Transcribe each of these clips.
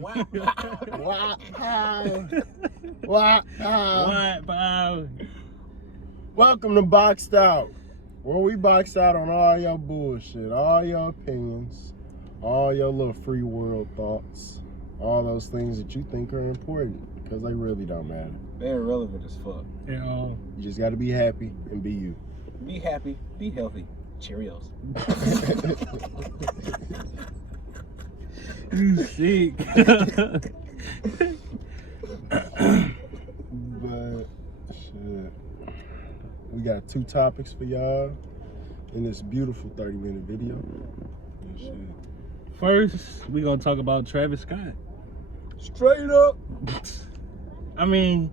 Wow. Welcome to Boxed Out, where we box out on all your bullshit, all your opinions, all your little free world thoughts, all those things that you think are important, because they really don't matter. They're irrelevant as fuck. Yeah. You just got to be happy and be you. Be happy, be healthy. Cheerios. You sick. But shit, we got 2 topics for y'all in this beautiful 30-minute video. And shit. First, we gonna talk about Travis Scott. Straight up. I mean,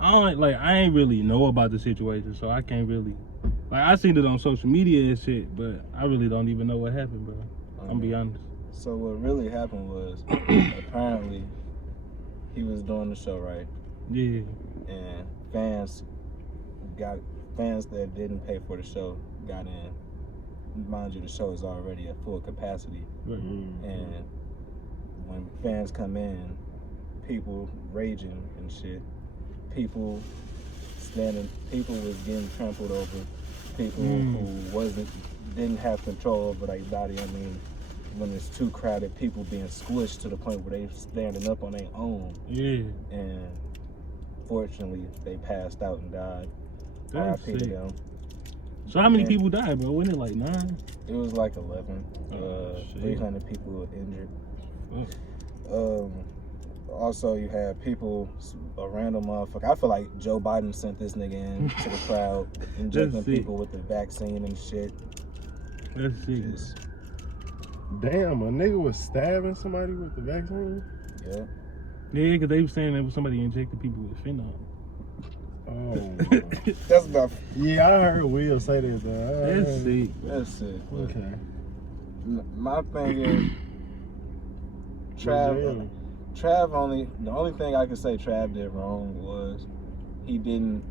I ain't really know about the situation, so I can't really. Like, I seen it on social media and shit, but I really don't even know what happened, bro. I'm gonna be honest. So what really happened was, apparently, he was doing the show, right? Yeah. And fans that didn't pay for the show got in. Mind you, the show is already at full capacity. Right. And when fans come in, people raging and shit. People was getting trampled over. People who didn't have control over their body. I mean, when it's too crowded, people being squished to the point where they standing up on their own. Yeah. And fortunately, they passed out and died. That's RIP to sick. them. So how many people died, bro? Wasn't it like 9? It was like 11. Shit. 300 people were injured. Fuck. Also, you had people, a random motherfucker. I feel like Joe Biden sent this nigga in to the crowd, injecting people with the vaccine and shit. That's sick. Just, Damn, a nigga was stabbing somebody with the vaccine? yeah. Yeah, because they were saying that somebody injected people with fentanyl. Oh. That's enough. Yeah, I heard Will say that, though. That's sick. That's it. But Okay. my thing is, the only thing I can say Trav did wrong was he didn't,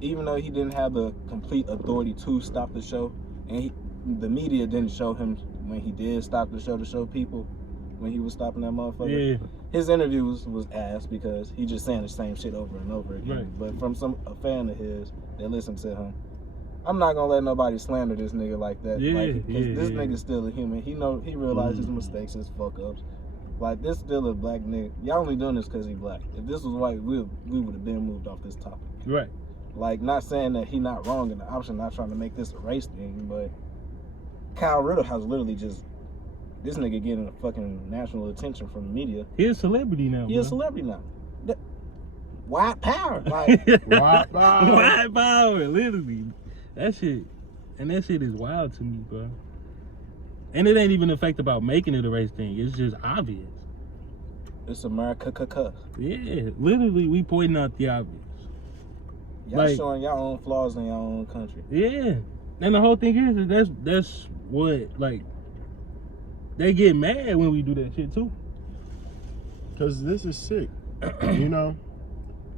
even though he didn't have the complete authority to stop the show, and the media didn't show him when he did stop the show to show people when he was stopping that motherfucker. Yeah. His interviews was ass because he just saying the same shit over and over again. Right. But from a fan of his that listened to him, I'm not gonna let nobody slander this nigga like that. Yeah, Because this nigga's still a human. He realizes his mistakes, his fuck ups. Like, this still a black nigga. Y'all only doing this because he black. If this was white, we would have been moved off this topic. Right. Like, not saying that he not wrong in the option, not trying to make this a race thing, but Kyle Rittenhouse literally just, this nigga getting fucking national attention from the media. He's a celebrity now. He a celebrity now. White power. Like, White power. White power, literally. That shit is wild to me, bro. And it ain't even the fact about making it a race thing. It's just obvious. it's America. Yeah, literally, we pointing out the obvious. Y'all showing y'all own flaws in your own country. Yeah, and the whole thing is that's what, like, they get mad when we do that shit too. Because this is sick. You know,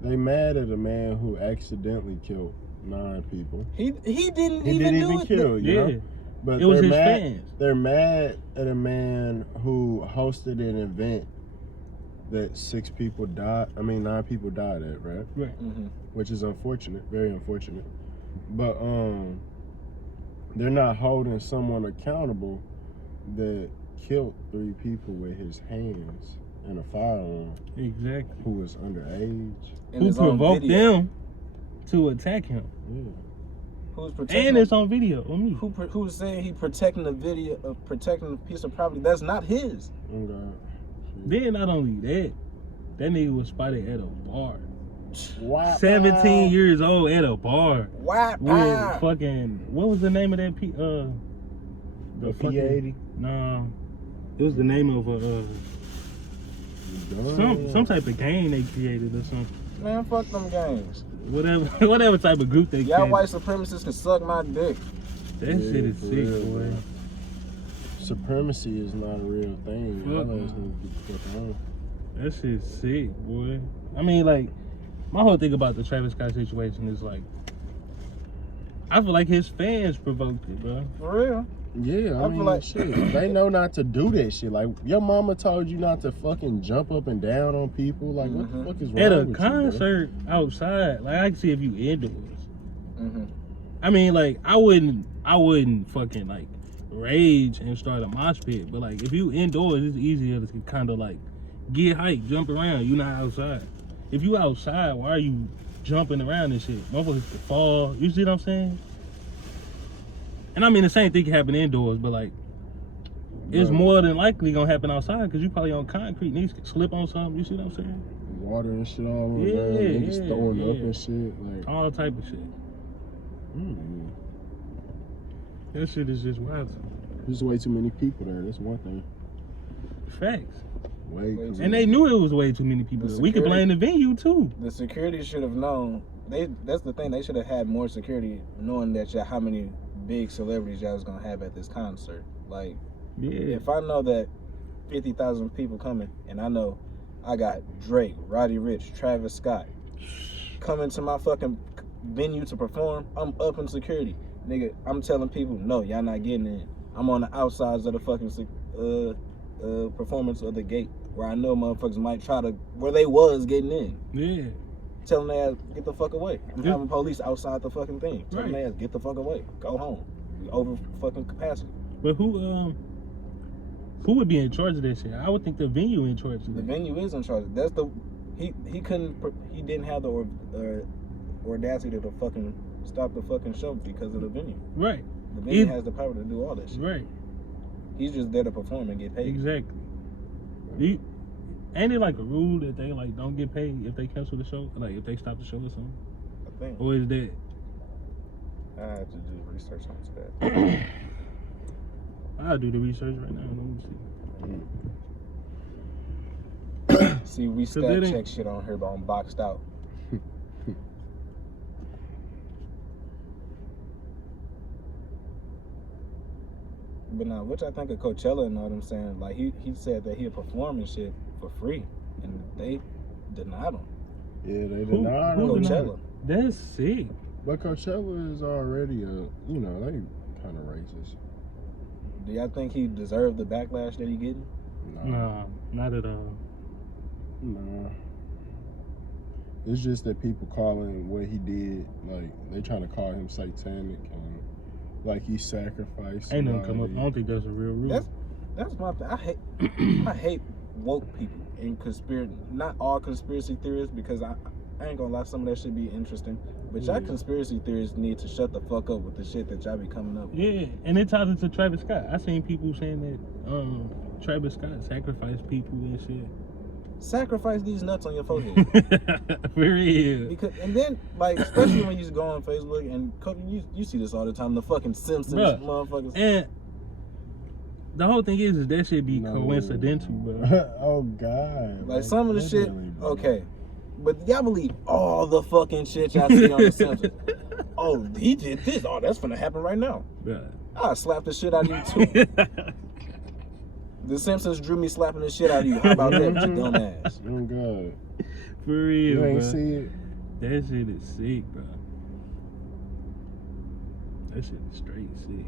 they mad at a man who accidentally killed 9 people. He didn't He even didn't do even it. kill, you Yeah, know? But it was they're his mad, fans. They're mad at a man who hosted an event that 9 people died at, right? Right. Mm-hmm. Which is unfortunate, very unfortunate. But they're not holding someone accountable that killed 3 people with his hands and a firearm, Exactly. who was underage. And Who it's on provoked video. them to attack him? Yeah. Who's protecting? And it's on video on me. Who's saying he protecting the video of protecting a piece of property that's not his? Oh God. Then not only that nigga was spotted at a bar. Wow. 17 years old at a bar. White With power. fucking, what was the name of that The P80. No, it was the name of some type of game they created or something. Man, fuck them games. Whatever type of group they Y'all created. white supremacists can suck my dick. That shit is for sick, real, boy. bro. Supremacy is not a real thing. Fuck Y'all no. ass need to get the fuck on. That shit's sick, boy. I mean, like, my whole thing about the Travis Scott situation is like, I feel like his fans provoked it, bro. For real. Yeah, I feel like- shit. They know not to do that shit. Like your mama told you not to fucking jump up and down on people. Like what the fuck is wrong At a with you, bro? concert outside, like I can see if you indoors. Mm-hmm. I mean, like I wouldn't fucking like rage and start a mosh pit, but like if you indoors, it's easier to kind of like get hype, jump around. You not outside. If you outside, why are you jumping around and shit? Motherfuckers could fall. You see what I'm saying? And I mean the same thing can happen indoors, but like it's Bro, more than likely gonna happen outside because you probably on concrete. Niggas can slip on something. You see what I'm saying? water and shit all over Yeah, there. Niggas yeah, throwing up yeah. and shit. Like, All type of shit. That shit is just wild. there's way too many people there. That's one thing. Facts. Way too And And many. they knew it was way too many people. The We could blame security- the venue too. The security should have known. That's the thing. They should have had more security, knowing that how many big celebrities y'all was gonna have at this concert. Like, Yeah. if I know that 50,000 people coming, and I know I got Drake, Roddy Ricch, Travis Scott coming to my fucking venue to perform, I'm up in security, nigga. I'm telling people, no, y'all not getting in. I'm on the outsides of the fucking performance of the gate, where I know motherfuckers might try to, where they was getting in. Yeah. Telling their ass, get the fuck away. I'm Yeah. having police outside the fucking thing. Telling Right. their ass, get the fuck away. Go home. We over fucking capacity. But who would be in charge of that shit? I would think the venue in charge of The that. venue is in charge. That's the he didn't have the audacity to fucking stop the fucking show because of the venue. Right. The venue It- has the power to do all that shit. Right. He's just there to perform and get paid. Exactly. Ain't it like a rule that they like don't get paid if they cancel the show? Like if they stop the show or something? I think Or is that I have to do research on that. I'll do the research right now. Let me see. See, we it stat ain't- check shit on here, but I'm boxed out. But now, which I think of Coachella and all them saying, like he said that he'll perform and shit for free, and they denied him. Yeah, they Who- denied who him. denied Coachella. That's sick. But Coachella is already they kind of racist. Do y'all think he deserved the backlash that he getting? No, not at all. No. It's just that people calling what he did, like, they trying to call him satanic and like he sacrificed. Ain't nothing come up. I somebody. don't think that's a real rule. That's my thing. I hate woke people and not all conspiracy theorists, because I ain't gonna lie, some of that should be interesting. But y'all Yeah. conspiracy theorists need to shut the fuck up with the shit that y'all be coming up with. Yeah, and it ties into Travis Scott. I seen people saying that Travis Scott sacrificed people and shit. Sacrifice these nuts on your forehead. For real. Because, and then, like, especially when you go on Facebook and you see this all the time, the fucking Simpsons Bruh. motherfuckers. And the whole thing is that shit be No. coincidental, bro. Oh God. Like, some of the shit, literally, bro. okay. But y'all believe all the fucking shit y'all see on the Simpsons. Oh, he did this. Oh, that's gonna happen right now. Bruh. I'll slap the shit out of you too. The Simpsons drew me slapping the shit out of you. How about that, you dumb ass? Oh God. For real, You ain't bro. see it. That shit is sick, bro. That shit is straight sick.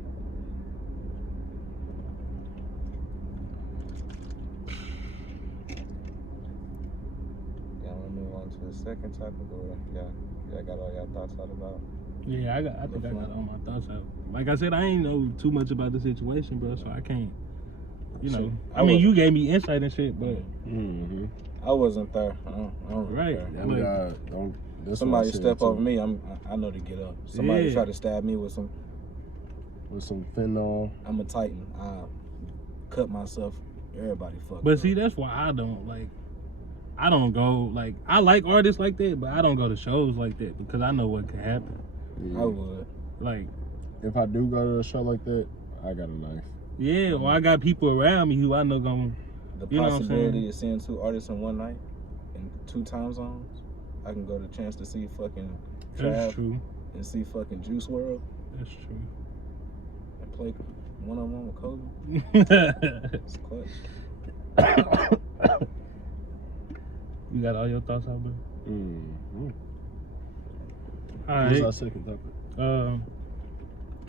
Y'all wanna move on to the second topic, or y'all got all y'all thoughts out about? Yeah, I think I got all my thoughts out. Like I said, I ain't know too much about the situation, bro, so I can't, you know. Shit, I mean, you gave me insight and shit, but Mm-hmm. I wasn't there. I don't really Right. care. Oh Like- God. Don't. That's what I Somebody said, step too. over me, I know to get up. Somebody Yeah. try to stab me with some fentanyl. I'm a Titan. I cut myself. Everybody fuck. But see, that's why I don't go, like, I like artists like that, but I don't go to shows like that because I know what could happen. Yeah. I would. Like, If I do go to a show like that, I got a knife. yeah, or I got people around me who I know going, The You know what I'm possibility saying? of seeing two artists in one night in 2 time zones. I can go to chance to see fucking that's Trav true. and see fucking Juice World That's true. and play one-on-one with Kobe. It's clutch. You got all your thoughts out, bro? Mm-hmm. All What's right. our second topic?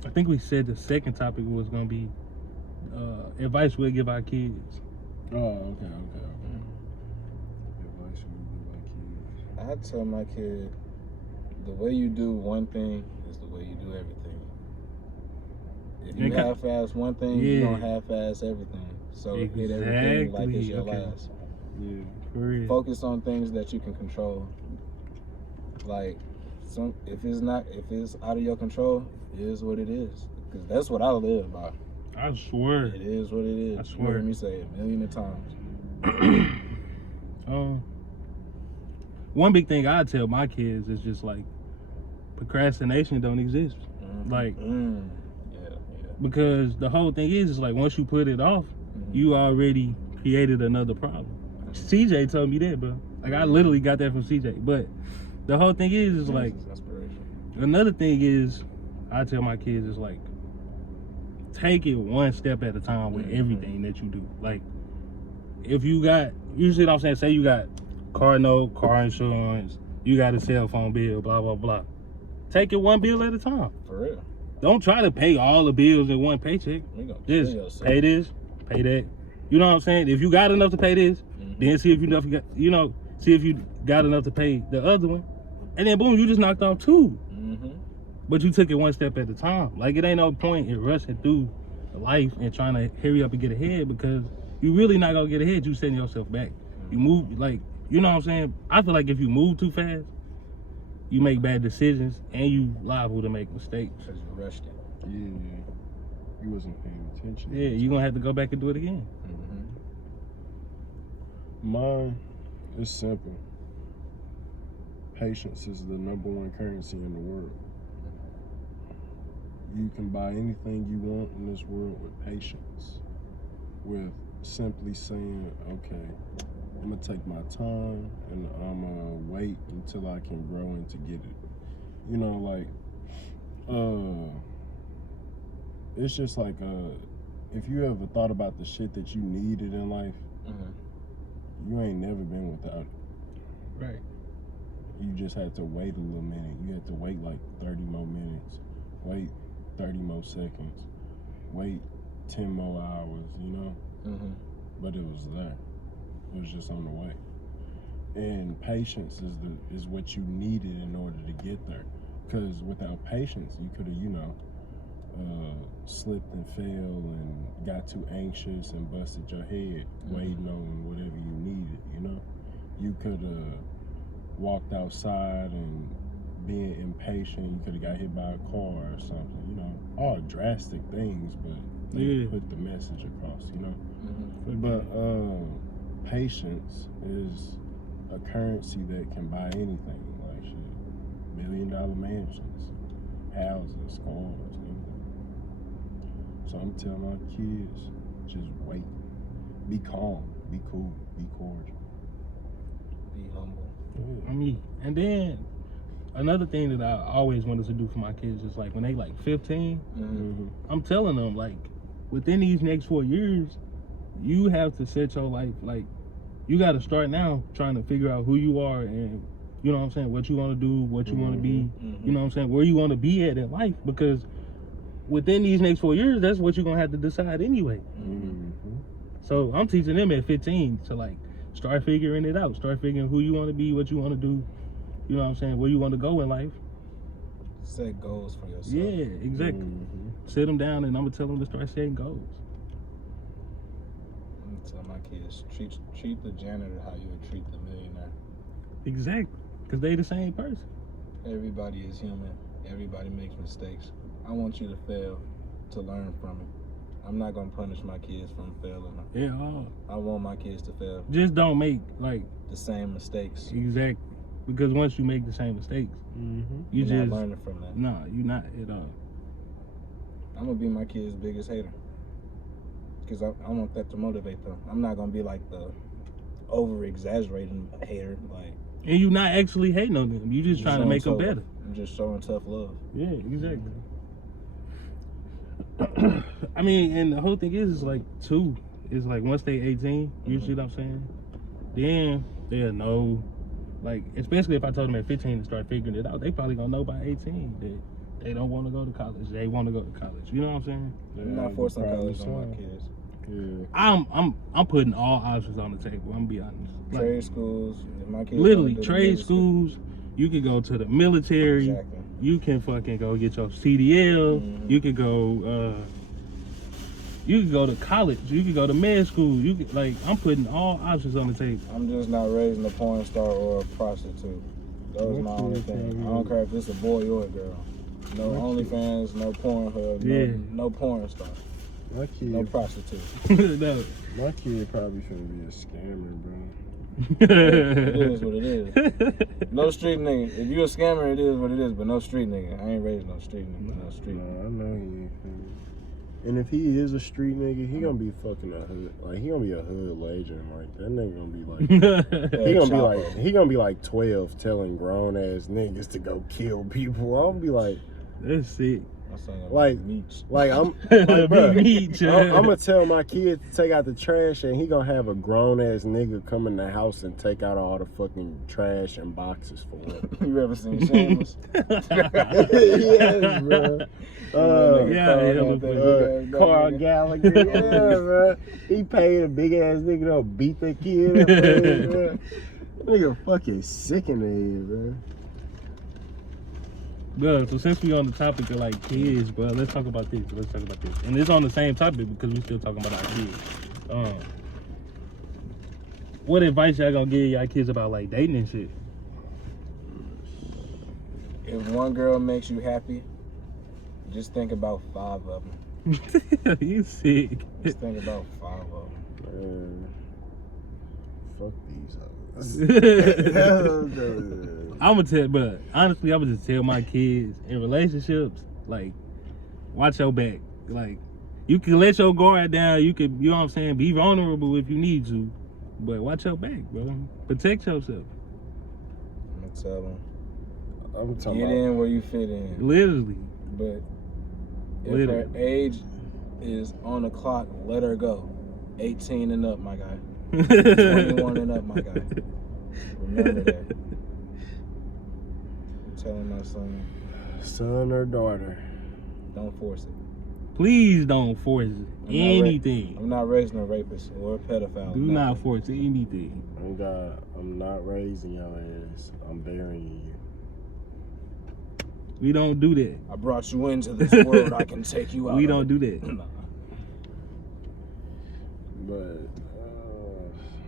I think we said the second topic was gonna be advice we'll give our kids. Oh, okay. Advice you give my kids. I tell my kid, the way you do one thing is the way you do everything. If you half-ass one thing, you don't half-ass everything. So hit everything like it's your last. Yeah, for real. Focus on things that you can control. Like, if it's out of your control, it is what it is. Because that's what I live by. I swear. It is what it is. I swear. You heard me say it a million times. One big thing I tell my kids is just like procrastination don't exist. Like, because the whole thing is like once you put it off, you already created another problem. CJ told me that, bro. Like I literally got that from CJ. But the whole thing is like another thing is I tell my kids is like take it one step at a time with everything that you do. Like if you got, you see what I'm saying? Say you got car note, car insurance, you got a cell phone bill, blah, blah, blah. Take it one bill at a time. For real. Don't try to pay all the bills in one paycheck. Just pay this, pay that. You know what I'm saying? If you got enough to pay this, then see if you got enough to pay the other one. And then boom, you just knocked off two. But you took it one step at a time. Like it ain't no point in rushing through life and trying to hurry up and get ahead because you really not gonna get ahead. You setting yourself back. You move like, you know what I'm saying? I feel like if you move too fast, you make bad decisions and you liable to make mistakes. Because you rushed it. Yeah. You wasn't paying attention. Yeah, you're gonna have to go back and do it again. Mine is simple. Patience is the #1 currency in the world. You can buy anything you want in this world with patience. With simply saying, okay, I'm gonna take my time and I'm gonna wait until I can grow and to get it. You know, like, it's just like, if you ever thought about the shit that you needed in life, you ain't never been without it. Right. You just had to wait a little minute. You had to wait like 30 more minutes. Wait 30 more seconds. Wait 10 more hours, you know? But it was there. It was just on the way. And patience is what you needed in order to get there. Because without patience, you could have, slipped and fell and got too anxious and busted your head waiting on whatever you needed, you know? You could have walked outside and being impatient, you could have got hit by a car or something, you know? All drastic things, but they put the message across, you know? But patience is a currency that can buy anything, like shit, $1 million mansions, houses, cars, anything. So I'm telling my kids, just wait. Be calm, be cool, be cordial. Be humble. I mean, and then another thing that I always wanted to do for my kids is like when they like 15, I'm telling them like within these next 4 years, you have to set your life, like you got to start now trying to figure out who you are and you know what I'm saying, what you want to do, what you want to be, you know what I'm saying, where you want to be at in life, because within these next 4 years, that's what you're going to have to decide anyway. So I'm teaching them at 15 to like start figuring it out, start figuring who you want to be, what you want to do, you know what I'm saying, where you want to go in life. Set goals for yourself. Yeah, exactly. Sit them down and I'm going to tell them to start setting goals. I'm going to tell my kids, treat the janitor how you would treat the millionaire. Exactly, because they the same person. Everybody is human. Everybody makes mistakes. I want you to fail to learn from it. I'm not going to punish my kids from failing. Yeah, I want my kids to fail. Just don't make like the same mistakes. Exactly. Because once you make the same mistakes, you're not learning from that. Nah, you're not at all. I'm going to be my kids' biggest hater. Because I want that to motivate them. I'm not going to be like the over-exaggerating hater. Like, and you're not actually hating on them. You're just trying to make them better. I'm just showing tough love. Yeah, exactly. I mean, and the whole thing is like two. It's like once they 18, you see what I'm saying? Then they'll know. Like, especially if I told them at 15 to start figuring it out, they probably gonna know by 18 that They don't want to go to college. They want to go to college. You know what I'm saying? I'm not forcing college on my kids. Yeah. I'm putting all options on the table. I'm gonna be honest. Like, Trade schools. If my kids literally, wanna do trade music, schools. You can go to the military. Exactly. You can fucking go get your CDL. Mhm. You can go. You can go to college. You can go to med school. You can, like, I'm putting all options on the table. I'm just not raising a porn star or a prostitute. Those are my only thing. I don't care if it's a boy or a girl. No OnlyFans, no Pornhub, no porn star, My kid, no prostitute. No. my kid probably shouldn't be a scammer, bro. It is what it is. No street nigga. If you a scammer, it is what it is. But no street nigga. I ain't raised no street nigga. No street nigga. No, I know he ain't finna. And if he is a street nigga, he gonna be fucking a hood. Like, he gonna be a hood legend. Like, that nigga gonna be like, he gonna be like 12 telling grown ass niggas to go kill people. I'm gonna be like, That's sick. Like, Meech. like I'm, like, bro, Meech. I'm gonna tell my kid to take out the trash, and he gonna have a grown ass nigga come in the house and take out all the fucking trash and boxes for him. You ever seen Shameless? Yes, bro. Carl Gallagher, yeah, bro. He paid a big ass nigga to beat the kid up, bro. Nigga fucking sick in the head, bro. Bro, so since we on the topic of like kids, bro, let's talk about this. And it's on the same topic because we still talking about our kids. What advice y'all gonna give y'all kids about like dating and shit? If one girl makes you happy, just think about 5 of them. You sick. Just think about 5 of them. Fuck these hoes. I'm gonna tell, but honestly, I would just tell my kids in relationships, like, watch your back. Like, you can let your guard down. You can, you know what I'm saying, be vulnerable if you need to, but watch your back, bro. Protect yourself. I'm gonna tell them. I'm talking Get about, in where you fit in. Literally. But if Literally. her age is on the clock, let her go. 18 and up, my guy. 21 and up, my guy. Remember that. I'm telling my son or daughter. don't force it. Please don't force I'm anything. I'm not raising a rapist or a pedophile. Do no. not force anything. Oh God, I'm not raising your ass. I'm burying you. We don't do that. I brought you into this world. I can take you out. We of don't it. do that. Nah. But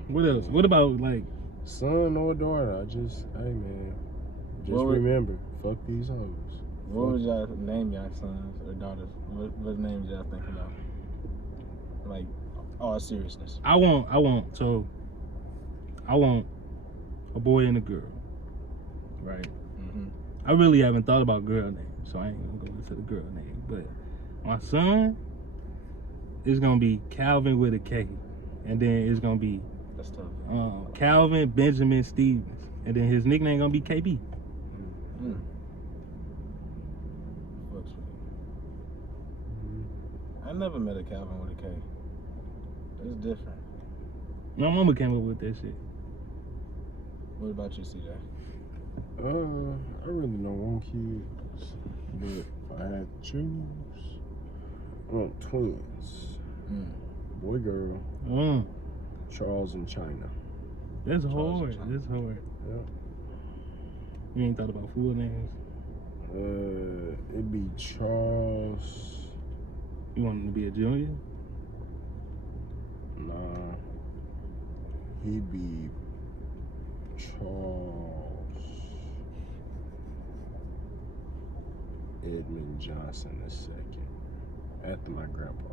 What else? What about like? son or daughter, hey man, just What would- remember, fuck these hoes. What would y'all name y'all sons or daughters? What names y'all think about? Like, all seriousness. I want a boy and a girl. Right. Mm-hmm. I really haven't thought about girl names, so I ain't gonna go into the girl name. But my son is gonna be Calvin with a K, and then it's gonna be That's tough. Calvin Benjamin Stevens, and then his nickname gonna be KB. Mm. Fucks with you. I never met a Calvin with a K. It's different. My mama came up with that shit. What about you, CJ? I really don't want kids, but if I had to choose, I want twins. Mm. Boy, girl, Charles and China. That's Charles hard. and China. That's hard. Yeah. You ain't thought about full names. It'd be Charles. You want him to be a junior? Nah. He'd be Charles Edmund Johnson II. After my grandpa.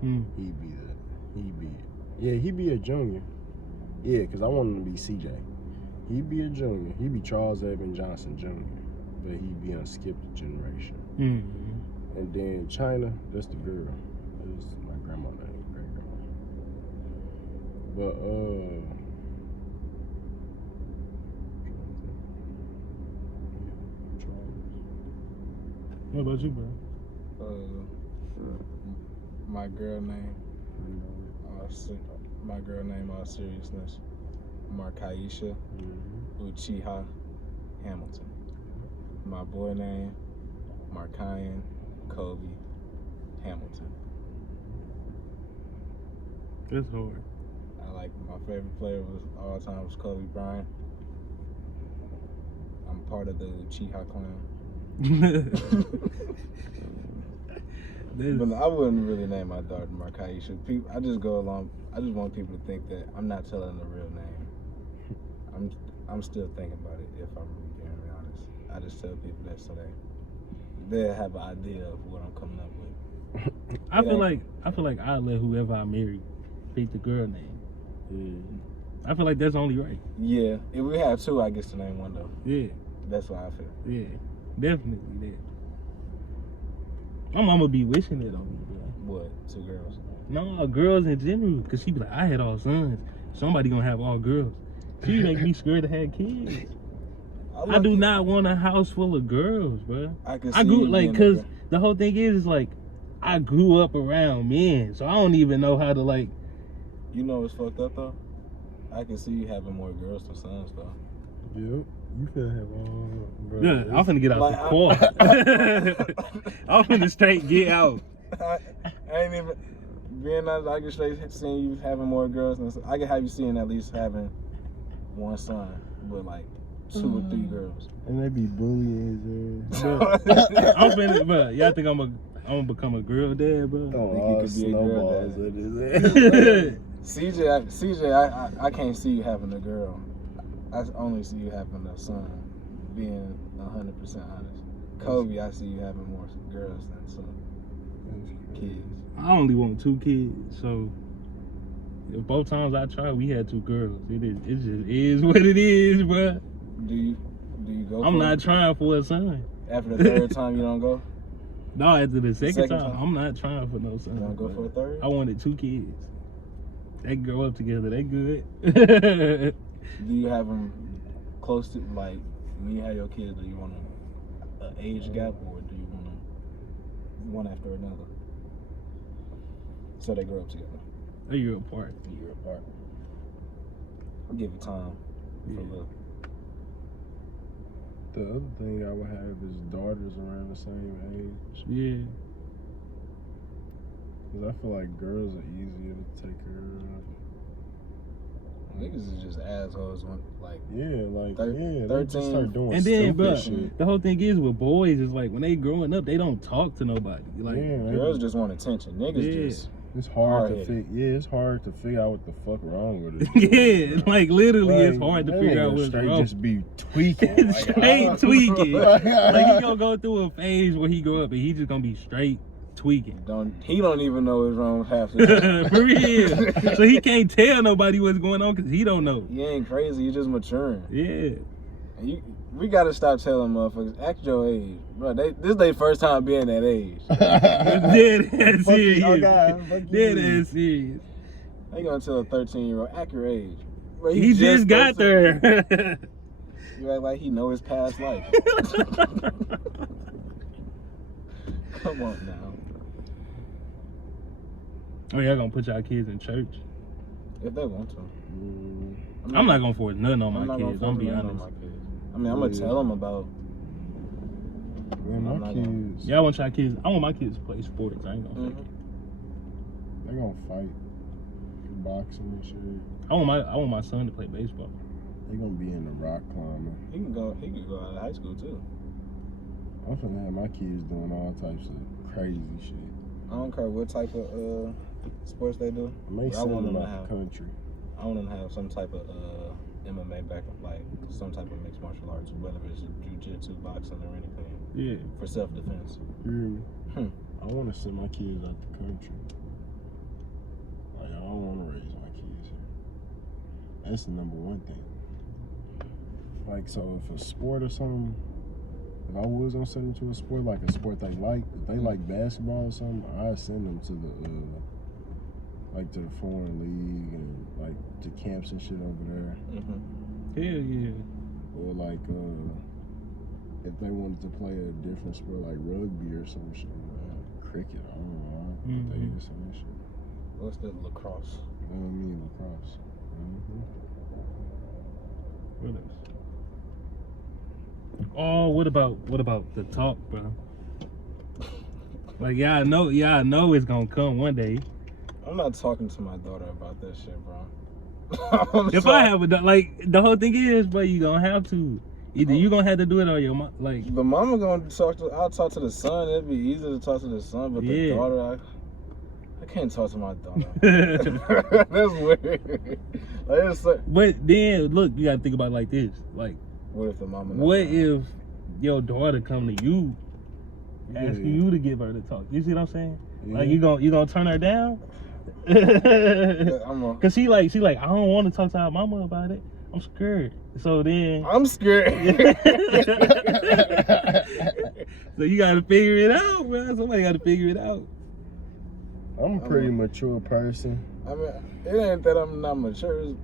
He'd be a junior. Yeah, because I want him to be CJ. He'd be a junior. He'd be Charles Edmund Johnson Jr. But he'd be on Skip the Generation. Mm-hmm. And then China, that's the girl. That's my grandmother, great grandma. But What about you, bro? My girl name. My girl name, all seriousness. Markaisha Uchiha Hamilton. My boy name, Markian, Kobe, Hamilton. That's hard. I like my favorite player was all time was Kobe Bryant. I'm part of the Chiha clan. But I wouldn't really name my daughter Markaisha. I just go along. I just want people to think that I'm not telling the real name. I'm still thinking about it. If I'm being honest, I just tell people that so they'll have an idea of what I'm coming up with. I feel like I let whoever I marry pick the girl name. I feel like that's only right. Yeah, if we have two, I get to name one though. Yeah, That's what I feel. yeah, definitely that. My mama be wishing it on me, bro. What? Two girls? No, girls in general, cause she be like, I had all sons. Somebody gonna have all girls. She make me scared to have kids. I do not want a house full of girls, bro. I can. I grew like, cause the whole thing is like, I grew up around men, so I don't even know how to like. You know what's fucked up though? I can see you having more girls than sons though. Yep. You finna have all, bro. Yeah, I'm finna get out Like, the car. I'm finna straight get out. I ain't even being honest. I can straight seeing you having more girls than I can have you seeing at least having one son, but like 2 or 3 girls. And they be bullying his ass. I'm finna, bro. Y'all think I'm gonna become a girl dad, bro? Throwing you all could be a girl snowballs dad. at his ass. CJ, I can't see you having a girl. I only see you having a son. Being 100% honest, Kobe, I see you having more girls than some kids. I only want 2 kids, so if both times I tried, we had 2 girls. It just is what it is, bro. Do you go? I'm for not it? trying for a son. After the 3rd time, you don't go. No, after the second second time, time? I'm not trying for no son. You don't go bro. for a 3rd. I wanted 2 kids. They can grow up together. They good. Do you have them close to like when you have your kids? Do you want an age gap, or do you want one after another so they grow up together? A year apart. A year apart. Give it time Yeah. for the. The other thing I would have is daughters around the same age. Yeah. Cause I feel like girls are easier to take care of. Niggas is just assholes when like Yeah, like Thir- they 13. just start doing And then, stupid bro, shit. the whole thing is with boys is like when they growing up, they don't talk to nobody. Like, Yeah, girls just want attention. Niggas Yeah. just it's hard to hard-headed. it's hard to figure out what the fuck wrong with it. yeah, like literally, it's Like, hard to that figure out nigga what's straight wrong. just be tweaking. Like, Straight tweaking. Like, Like he gonna go through a phase where he grow up and he just gonna be straight tweaking. he don't even know what's wrong with half the time. For real. So he can't tell nobody what's going on because he don't know. You ain't crazy, you just maturing. Yeah. And we gotta stop telling motherfuckers, act your age. Bro, this is their first time being that age. Dead ass Fuck you, serious. okay, fuck Dead you. ass serious. They gonna tell a 13-year-old, act your age. Bro, He just got 13. there. You act like he know his past life. Come on now. Oh, y'all gonna put y'all kids in church? If they want to. I'm not gonna force nothing on I'm my not kids. gonna I'm be force nothing honest. on my kids. I mean, I'm gonna tell them about. Man, I'm my not kids, Y'all want y'all kids? I want my kids to play sports. I ain't gonna fake it. they gonna fight boxing and shit. I want my son to play baseball. They gonna be in the rock climbing. He can go out of high school too. I'm finna have my kids doing all types of crazy shit. I don't care what type of sports they do. I may But I send want them them to out have. the country. I want them to have some type of MMA background, like some type of mixed martial arts, whether it's jiu-jitsu, boxing, or anything, Yeah. for self-defense. You hear me? Hmm. I wanna send my kids out the country. Like, I don't wanna raise my kids here. That's the number one thing. Like, so if a sport or something, if I was gonna send them to a sport, like a sport they like, if they like basketball or something, I'd send them to the, like to the foreign league and like to camps and shit over there. Mm-hmm. Hell yeah. Or like, if they wanted to play a different sport like rugby or some shit, cricket, I don't know, I'd put they in some shit. What's the lacrosse? You know what I mean? Lacrosse. What else? Oh, what about the talk, bro? Like y'all know it's gonna come one day. I'm not talking to my daughter about that shit, bro. If I have like the whole thing is, but you gonna have to. Either you gonna have to do it or your mom. Like the mama gonna talk to. I'll talk to the son. It'd be easier to talk to the son, but the daughter, I can't talk to my daughter. That's weird. But then look, you gotta think about it like this. Like, what if the mama? What if your daughter come to you, asking you to give her the talk? You see what I'm saying? Yeah. Like you gonna turn her down? Cause she like I don't want to talk to our mama about it. I'm scared. So then I'm scared. So you gotta figure it out, man. Somebody gotta figure it out. I'm a pretty mature person. I mean, it ain't that I'm not mature.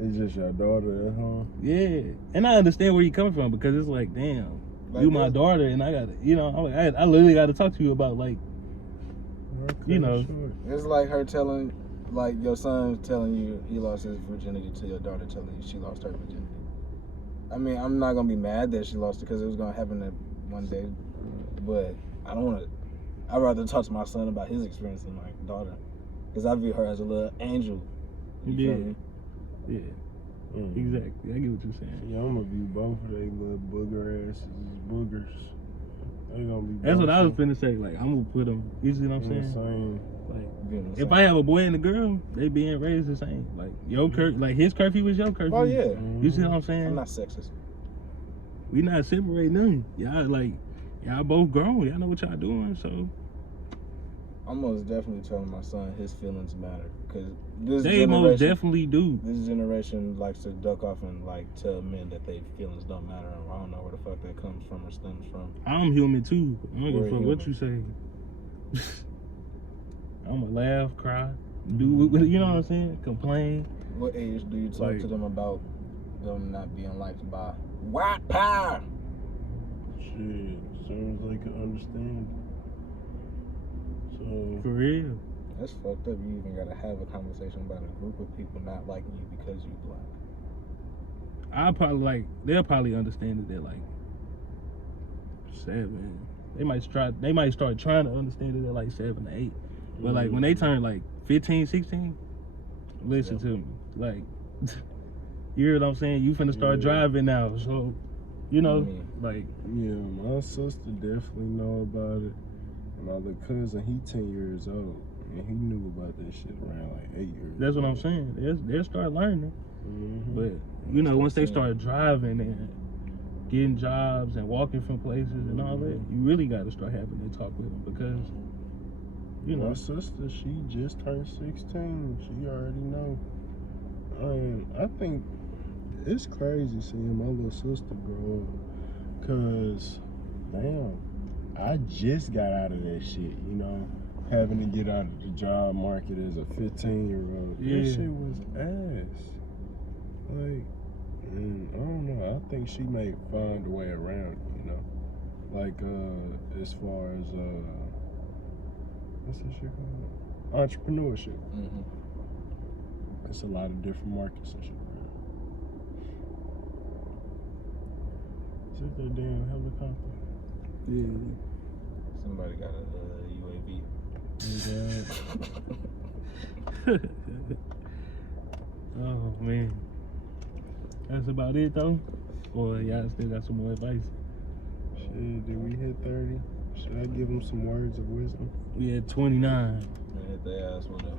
It's just your daughter at home. Yeah, and I understand where you're coming from because it's like, damn, like you my daughter, and I gotta, I literally gotta talk to you about like, Sure. It's like her telling, like your son telling you he lost his virginity to your daughter telling you she lost her virginity. I mean, I'm not gonna be mad that she lost it because it was gonna happen one day, but I don't want to. I'd rather talk to my son about his experience than my daughter, because I view her as a little angel. Yeah. Exactly. I get what you're saying. Yeah, I'm gonna view both of they little booger asses as boogers. They gonna be. That's what I was finna say. Like I'm gonna put them. You see what I'm saying? Like if I have a boy and a girl, they being raised the same. Like your like his curfew is your curfew. Oh yeah. You see what I'm saying? I'm not sexist. We not separating nothing. Y'all both grown. Y'all know what y'all doing. So I'm most definitely telling my son his feelings matter, because they most definitely do. This generation likes to duck off and like tell men that their feelings don't matter. I don't know where the fuck that comes from or stems from. I'm human too. I don't give a fuck what you say. I'ma laugh, cry, do you know what I'm saying? Complain. What age do you talk to them about them not being liked by white power? Shit, as soon as they can understand. So for real. That's fucked up. You even gotta have a conversation about a group of people not liking you because you black. They'll probably understand it. They're like 7. They might start trying to understand it at like 7 or 8. But like when they turn like 15, 16, listen to me. Like you hear what I'm saying? You finna start driving now, so like my sister definitely know about it. My little cousin, he 10 years old, and he knew about that shit around like 8 years. That's what I'm saying. They'll start learning. But once they start driving and getting jobs and walking from places and all that, you really got to start having that talk with them because my sister, she just turned 16. She already know. I think it's crazy seeing my little sister grow up, cause damn, I just got out of that shit, having to get out of the job market as a 15-year-old. Yeah. That shit was ass. Like, and I don't know. I think she may find a way around it, Like, as far as, what's that shit called? Entrepreneurship. It's a lot of different markets and shit. Is it that damn helicopter? yeah. Somebody got a UAV. Oh man, that's about it though. Or y'all still got some more advice? Shit, did we hit 30? Should I give them some words of wisdom? We at 29. Man, hit their ass with a.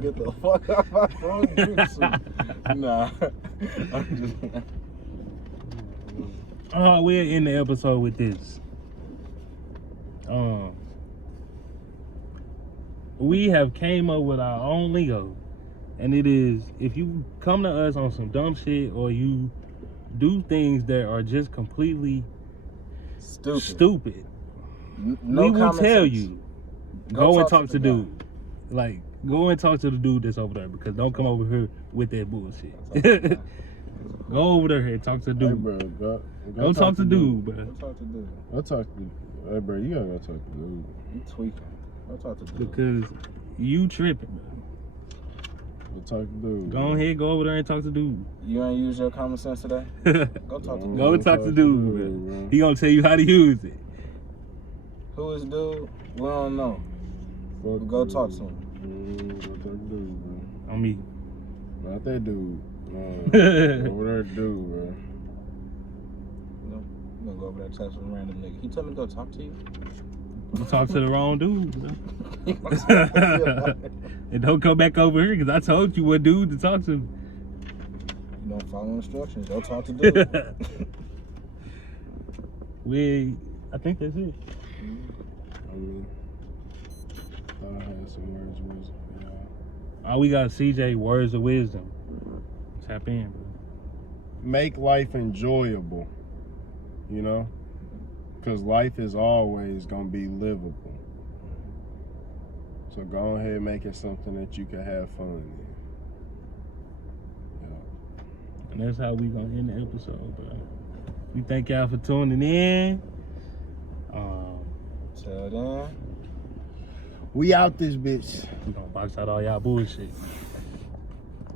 Get the fuck out my phone. Nah. I'm just. We're in the episode with this. We have came up with our own lingo, and it is if you come to us on some dumb shit or you do things that are just completely stupid, No we will tell sense. you go and talk to dude. Like go and talk to the dude that's over there, because don't come over here with that bullshit. Go over there and talk to dude. Hey, bro, go talk to dude, bro. Go talk to dude. Go talk to. Hey, bro, you gotta go talk to dude. You tweaking. Go talk to dude. Because you tripping, bro. Go talk to dude. Go ahead, go over there and talk to dude. You ain't use your common sense today? Go talk to dude. Go talk to dude, bro. He gonna tell you how to use it. Who is dude? We don't know. Fuck Go dude. talk to him. Go talk to dude, bro. On me. Not that dude. Over there, dude, bro. You know, I'm gonna go over there and text some random nigga. He told me to go talk to you. You talk to the wrong dude. Bro. You And don't come back over here because I told you what dude to talk to. don't follow instructions. Go talk to dude. I think that's it. I mean, thought I had some words of wisdom for y'all. We got CJ words of wisdom. Tap in, bro. Make life enjoyable, you know? Because life is always going to be livable. So go ahead and make it something that you can have fun in. And that's how we gonna end the episode, bro. We thank y'all for tuning in. Till then. We out this bitch. We gonna box out all y'all bullshit.